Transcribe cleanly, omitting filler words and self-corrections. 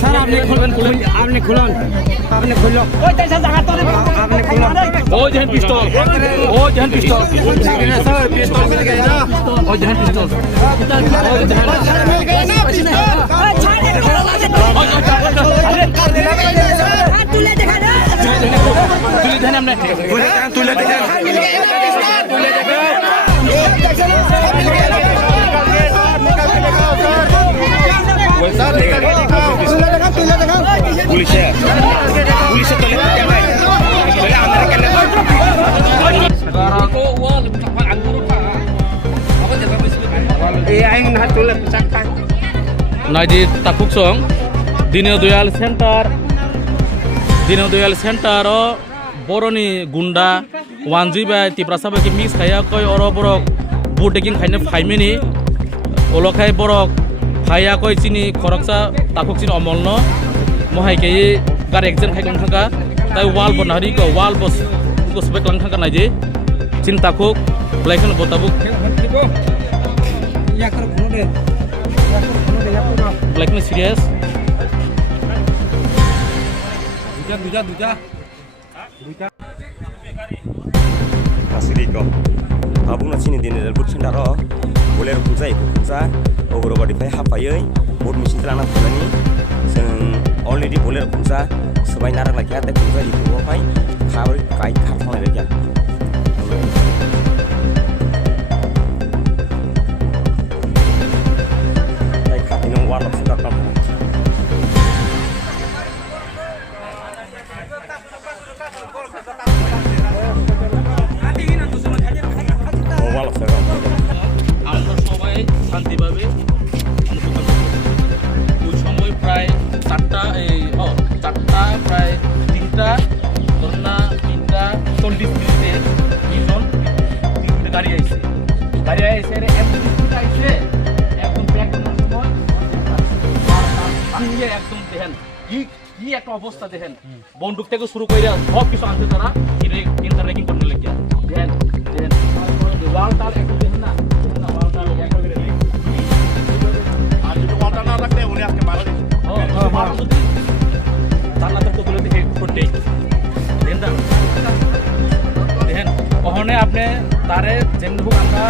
sir আপনি খুলবেন আপনি খুলুন আপনি খুলল ও জেন পিস্তল ও জেন পিস্তল স্যার পিস্তল মিল গया ना ও জেন পিস্তল তুলে দেখা না তুলে দেন আপনি তুলে দেখেন পুলিশে তোলে তোলে আমরা কেন Naidi Tapuksong Dino Duyal Center Boroni Gunda Wanjiba Tiprasaba ki mix kaya koi oro borok buteking khaine phaimeni olokai borok phaya koi chini khoroksa takuksin omolno mohai ke gar exen khaikong thanga tai wall bonari ko wall bos ko spek lang thanga naiji chin takuk blaikon botabuk blaikon serious দুটা asli ko abu na sini din bud sendaro boleh kunza iku kunza ogoro body pai hapayoi bud mesin telana phulani seng already boleh kunza sebai narak lagi ate kunza iku pai khabar kai khathang lagi ya kai khatino wala sudah kam আমরা সবাই শান্তিভাবে ওই সময় প্রায় চারটা প্রায় তিনটা ধরনা 3:40 মিনিটে দুজন গাড়ি আইছে একদম ব্যাক করার সময় ভাঙিয়ে একদম দেখেন কি একটা অবস্থা দেখেন বন্দুক থেকে শুরু করে সব কিছু আনছে তারা রেগিং করতে লেগে দেখেন ওয়ালটাল একটু দেখেন না ওয়ালটাল একটা করে নেই আর যদি ওয়ালটা না রাখলে উনি আজকে মারা দিত মারা যদি জানলা তো তুলে দেখে করতে দেখেন ওখানে আপনি তারে যেমন আমরা